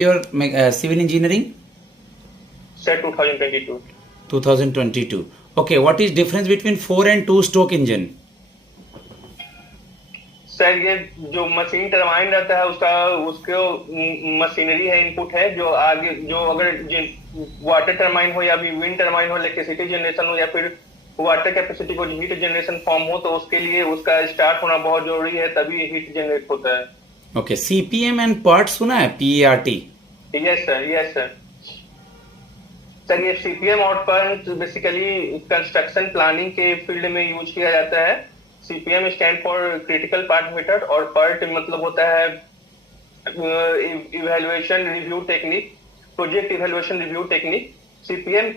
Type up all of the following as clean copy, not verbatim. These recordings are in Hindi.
your civil engineering? Sir, 2022. 2022. Okay, what is difference between 4 and 2 stroke engine? Sir ये जो मशीन टरबाइन रहता है उसका उसको मशीनरी है, इनपुट है जो आगे जो अगर वाटर टरबाइन हो या भी विंड टरबाइन हो, इलेक्ट्रिसिटी जनरेशन हो या फिर वाटर कैपेसिटी को हीट जनरेशन फॉर्म हो, तो उसके लिए उसका स्टार्ट होना बहुत जरूरी है, तभी हीट जनरेट होता है। ओके, सीपीएम एंड पार्ट सुना है? PERT? Yes sir, yes sir. Sir ये सीपीएम और पार्ट बेसिकली कंस्ट्रक्शन प्लानिंग के फील्ड में यूज किया जाता है। CPM stand for critical part method और पार्ट मतलब होता है evaluation review technique, project evaluation review technique. CPM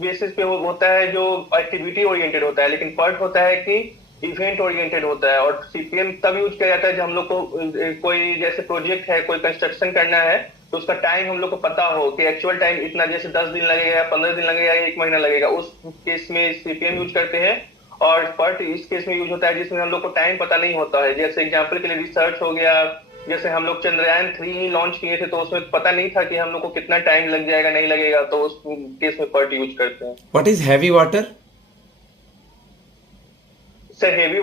basis पे होता है जो एक्टिविटी ओरिएंटेड होता है, लेकिन पार्ट होता है कि इवेंट ओरिएंटेड होता है। और सीपीएम तब यूज किया जाता है जब हम लोग को कोई जैसे प्रोजेक्ट है, कोई कंस्ट्रक्शन करना है, तो उसका टाइम हम लोग को पता हो कि एक्चुअल टाइम इतना, जैसे 10 दिन लगेगा, 15 दिन लगेगा, 1 महीना लगेगा, उस केस में सीपीएम यूज करते हैं। और पर्ट इस केस में यूज होता है जिसमें हम लोग को टाइम पता नहीं होता है। जैसे एग्जांपल के लिए रिसर्च हो गया, जैसे हम लोग चंद्रयान 3 लॉन्च किए थे, तो उसमें पता नहीं था कि हम लोग को कितना टाइम लग जाएगा, नहीं लगेगा, तो उस केस में पर्ट यूज करते हैं। What is heavy water? Sir heavy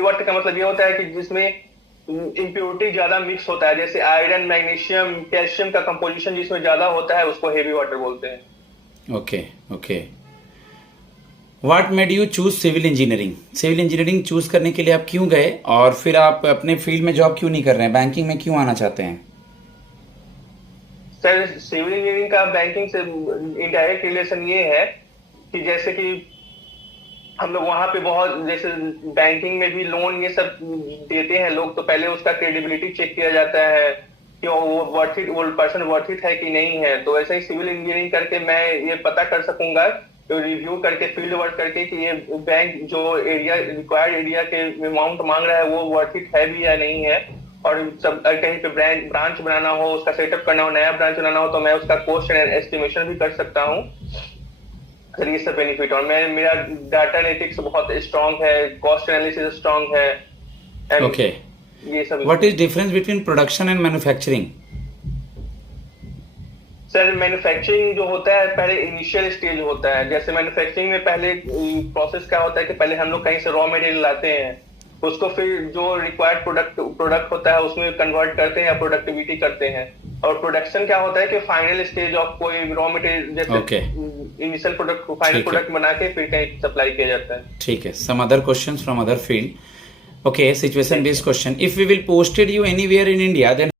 water का मतलब ये होता है कि जिसमें इम्प्योरिटी ज्यादा मिक्स होता है, जैसे आयरन, मैग्नीशियम, कैल्शियम का कंपोजिशन जिसमें ज्यादा होता है, उसको हेवी वाटर बोलते हैं। Okay okay. What made you choose civil engineering? Civil engineering choose करने के लिए आप क्यों गए, और फिर आप अपने फील्ड में जॉब क्यों नहीं कर रहे हैं, बैंकिंग में क्यों आना चाहते हैं? सर सिविल इंजीनियरिंग का बैंकिंग से इनडायरेक्ट रिलेशन ये है कि जैसे कि हम लोग वहां पे बहुत, जैसे बैंकिंग में भी लोन ये सब देते हैं लोग, तो पहले उसका क्रेडिबिलिटी चेक किया जाता है कि वो पर्सन वर्थिट है कि नहीं है। तो ऐसे ही सिविल इंजीनियरिंग करके मैं ये पता कर सकूंगा, तो रिव्यू करके, फील्ड वर्क करके, कि ये बैंक जो एरिया रिक्वायर्ड एरिया के अमाउंट मांग रहा है वो वर्थिट है भी या नहीं है। और सब कहीं पे ब्रांच बनाना हो, उसका सेटअप करना हो, नया ब्रांच बनाना हो, तो मैं उसका कॉस्ट एंड एस्टिमेशन भी कर सकता हूँ। सर ये सब बेनिफिट, और मेरा डाटा एनालिटिक्स बहुत स्ट्रांग है, कॉस्ट एनालिसिस स्ट्रांग है। ओके, ये सब। What is difference between production and manufacturing? Sir manufacturing जो होता है पहले इनिशियल स्टेज होता है। जैसे मैन्युफैक्चरिंग में पहले प्रोसेस क्या होता है कि पहले हम लोग कहीं से रॉ मटेरियल लाते हैं, उसको फिर जो रिक्वायर्ड प्रोडक्ट होता है उसमें कन्वर्ट करते हैं या प्रोडक्टिविटी करते हैं। और प्रोडक्शन क्या होता है कि फाइनल स्टेज ऑफ कोई रॉ मटेरियल, जैसे इनिशियल प्रोडक्ट को फाइनल प्रोडक्ट बना के फिर कहीं सप्लाई किया जाता है। ठीक है। Some other questions from other field. Okay, situation based question. If we will posted you anywhere in India, then